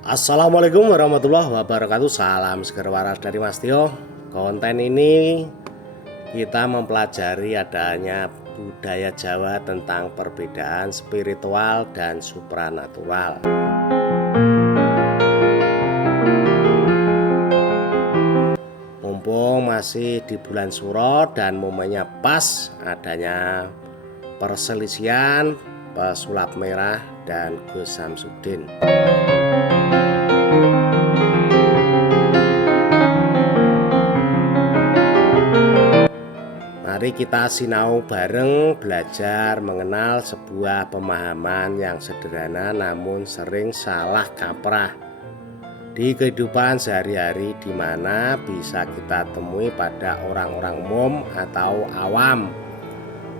Assalamualaikum warahmatullahi wabarakatuh. Salam seger waras dari Mas Tio. Konten ini kita mempelajari adanya budaya Jawa tentang perbedaan spiritual dan supranatural. Mumpung masih di bulan Suro dan momennya pas adanya perselisihan pesulap merah dan Gus Samsudin. Mari kita sinau bareng belajar mengenal sebuah pemahaman yang sederhana namun sering salah kaprah di kehidupan sehari-hari, di mana bisa kita temui pada orang-orang umum atau awam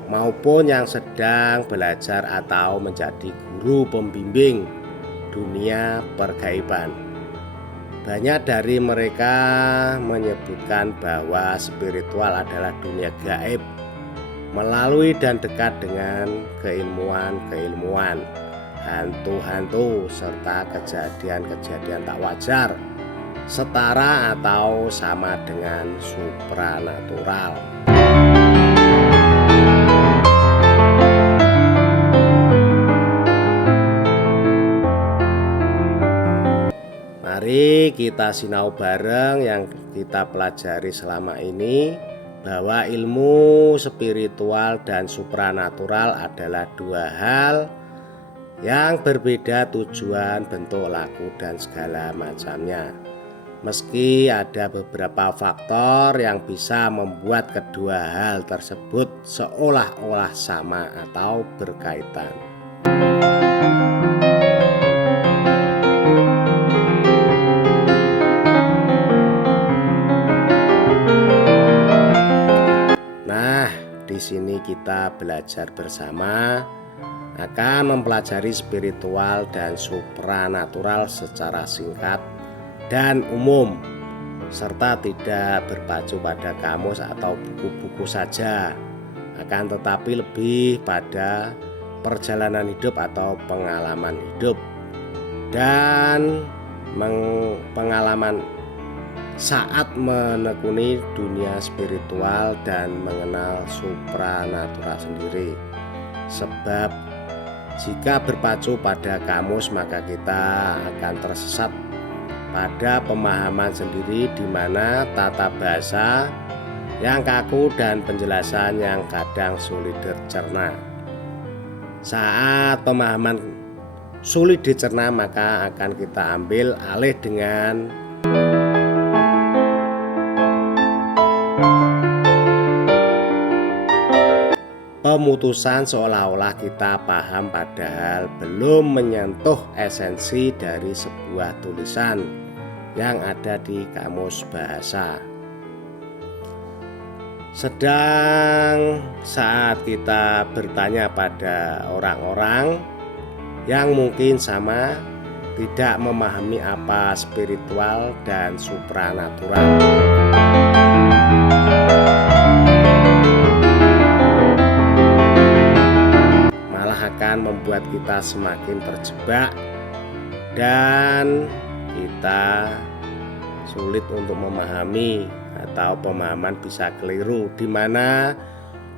maupun yang sedang belajar atau menjadi guru pembimbing dunia pergaiban. Banyak dari mereka menyebutkan bahwa spiritual adalah dunia gaib, melalui dan dekat dengan keilmuan-keilmuan, hantu-hantu, serta kejadian-kejadian tak wajar, setara atau sama dengan supranatural. Mari kita sinau bareng yang kita pelajari selama ini, bahwa ilmu spiritual dan supranatural adalah dua hal yang berbeda tujuan, bentuk, laku, dan segala macamnya. Meski ada beberapa faktor yang bisa membuat kedua hal tersebut seolah-olah sama atau berkaitan. Di sini kita belajar bersama akan mempelajari spiritual dan supranatural secara singkat dan umum, serta tidak berpacu pada kamus atau buku-buku saja, akan tetapi lebih pada perjalanan hidup atau pengalaman hidup dan pengalaman saat menekuni dunia spiritual dan mengenal supranatural sendiri. Sebab jika berpacu pada kamus, maka kita akan tersesat pada pemahaman sendiri, di mana tata bahasa yang kaku dan penjelasan yang kadang sulit dicerna. Saat pemahaman sulit dicerna, maka akan kita ambil alih dengan pemutusan, seolah-olah kita paham padahal belum menyentuh esensi dari sebuah tulisan yang ada di kamus bahasa. Sedang saat kita bertanya pada orang-orang yang mungkin sama tidak memahami apa spiritual dan supranatural, akan membuat kita semakin terjebak dan kita sulit untuk memahami, atau pemahaman bisa keliru, di mana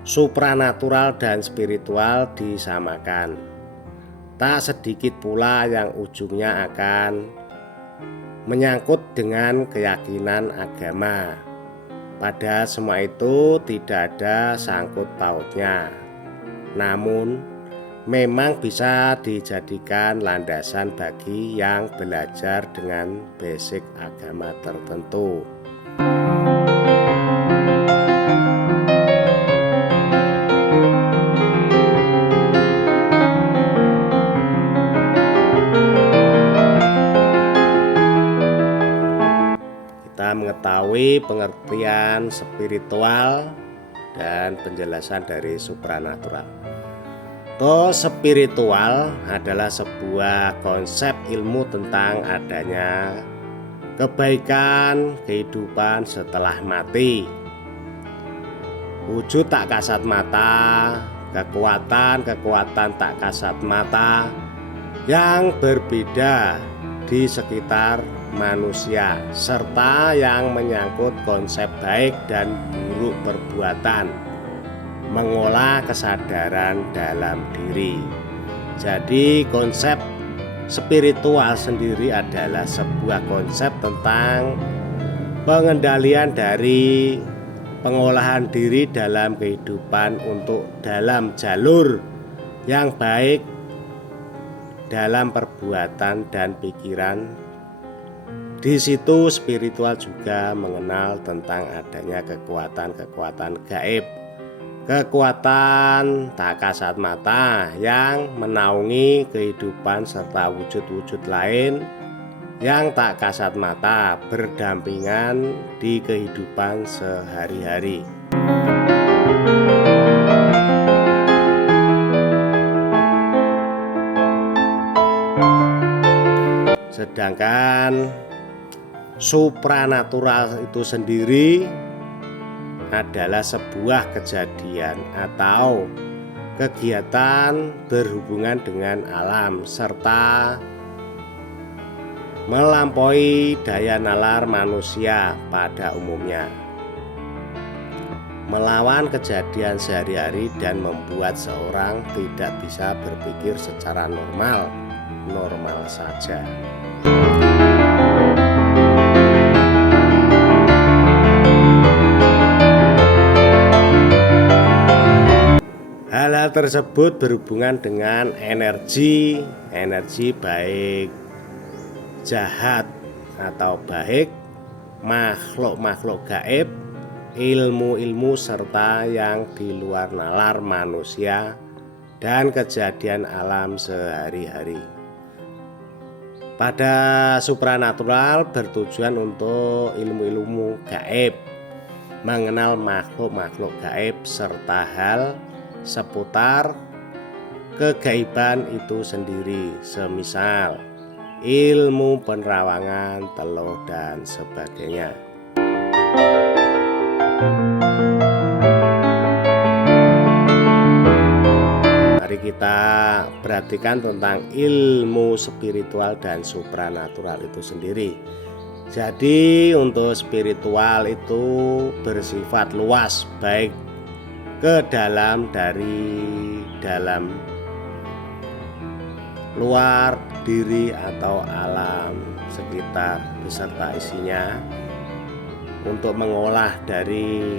supranatural dan spiritual disamakan. Tak sedikit pula yang ujungnya akan menyangkut dengan keyakinan agama. Padahal semua itu tidak ada sangkut pautnya, namun memang bisa dijadikan landasan bagi yang belajar dengan basic agama tertentu. Kita mengetahui pengertian spiritual dan penjelasan dari supranatural. Spiritual adalah sebuah konsep ilmu tentang adanya kebaikan kehidupan setelah mati, wujud tak kasat mata, kekuatan tak kasat mata yang berbeda di sekitar manusia, serta yang menyangkut konsep baik dan buruk perbuatan, mengolah kesadaran dalam diri. Jadi konsep spiritual sendiri adalah sebuah konsep tentang pengendalian dari pengolahan diri dalam kehidupan untuk dalam jalur yang baik dalam perbuatan dan pikiran. Di situ spiritual juga mengenal tentang adanya kekuatan-kekuatan gaib, kekuatan tak kasat mata yang menaungi kehidupan serta wujud-wujud lain yang tak kasat mata berdampingan di kehidupan sehari-hari. Sedangkan supranatural itu sendiri adalah sebuah kejadian atau kegiatan berhubungan dengan alam serta melampaui daya nalar manusia pada umumnya, melawan kejadian sehari-hari dan membuat seorang tidak bisa berpikir secara normal saja. Hal-hal tersebut berhubungan dengan energi baik jahat atau baik, makhluk-makhluk gaib, ilmu-ilmu serta yang di luar nalar manusia dan kejadian alam sehari-hari. Pada supranatural bertujuan untuk ilmu-ilmu gaib, mengenal makhluk-makhluk gaib serta hal seputar kegaiban itu sendiri, semisal ilmu penerawangan, teluh, dan sebagainya. Mari kita perhatikan tentang ilmu spiritual dan supranatural itu sendiri. Jadi untuk spiritual itu bersifat luas, baik ke dalam dari dalam, luar diri atau alam sekitar beserta isinya, untuk mengolah dari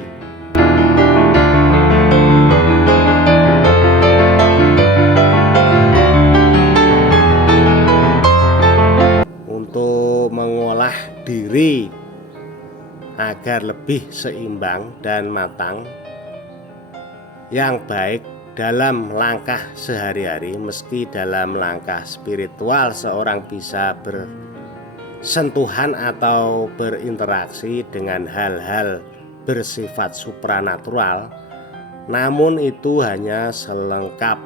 diri agar lebih seimbang dan matang, yang baik dalam langkah sehari-hari. Meski dalam langkah spiritual seorang bisa bersentuhan atau berinteraksi dengan hal-hal bersifat supranatural, namun itu hanya selengkap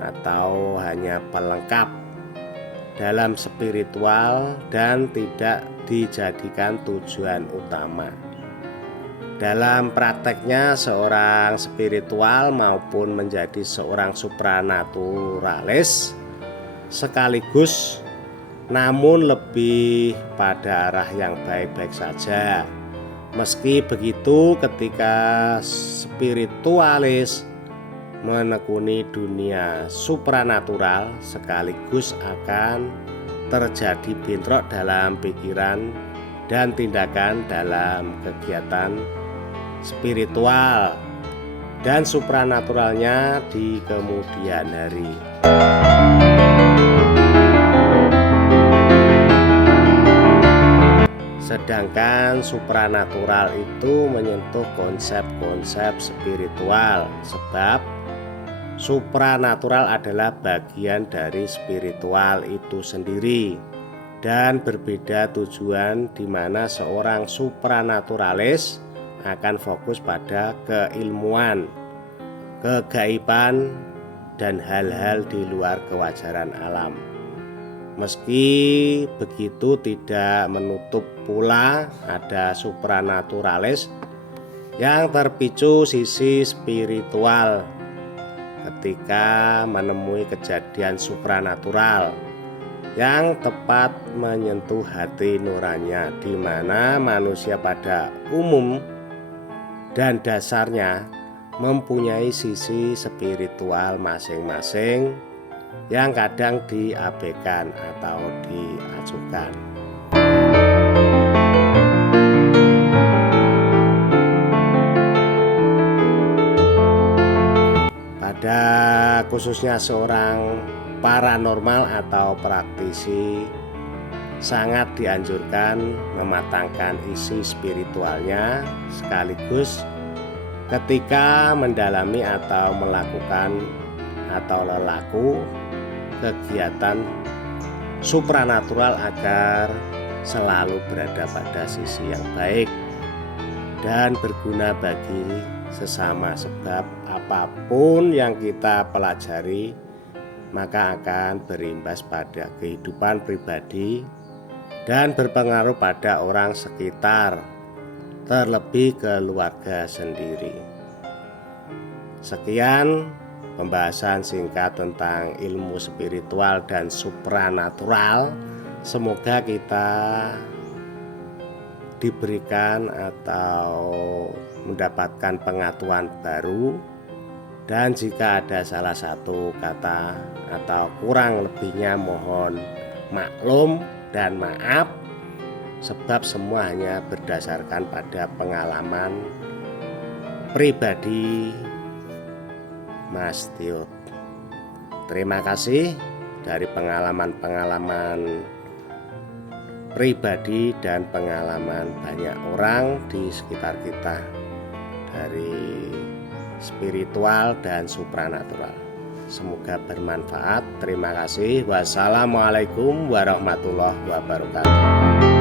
atau hanya pelengkap dalam spiritual dan tidak dijadikan tujuan utama. Dalam prakteknya seorang spiritual maupun menjadi seorang supranaturalis sekaligus, namun lebih pada arah yang baik-baik saja. Meski begitu, ketika spiritualis menekuni dunia supranatural, sekaligus akan terjadi bentrok dalam pikiran dan tindakan dalam kegiatan spiritual dan supranaturalnya di kemudian hari. Sedangkan supranatural itu menyentuh konsep-konsep spiritual, sebab supranatural adalah bagian dari spiritual itu sendiri dan berbeda tujuan, di mana seorang supranaturalis akan fokus pada keilmuan, kegaiban, dan hal-hal di luar kewajaran alam. Meski begitu, tidak menutup pula ada supranaturalis yang terpicu sisi spiritual ketika menemui kejadian supranatural, yang tepat menyentuh hati nuraninya, di mana manusia pada umum dan dasarnya mempunyai sisi spiritual masing-masing yang kadang diabaikan atau diacuhkan. Pada khususnya seorang paranormal atau praktisi sangat dianjurkan mematangkan isi spiritualnya sekaligus ketika mendalami atau melakukan atau lelaku kegiatan supranatural agar selalu berada pada sisi yang baik dan berguna bagi sesama, sebab apapun yang kita pelajari maka akan berimbas pada kehidupan pribadi dan berpengaruh pada orang sekitar, terlebih keluarga sendiri. Sekian pembahasan singkat tentang ilmu spiritual dan supranatural. Semoga kita diberikan atau mendapatkan pengetahuan baru, dan jika ada salah satu kata atau kurang lebihnya mohon maklum dan maaf, sebab semua hanya berdasarkan pada pengalaman pribadi Mas Tio. Terima kasih dari pengalaman-pengalaman pribadi dan pengalaman banyak orang di sekitar kita dari spiritual dan supranatural. Semoga bermanfaat. Terima kasih. Wassalamualaikum warahmatullahi wabarakatuh.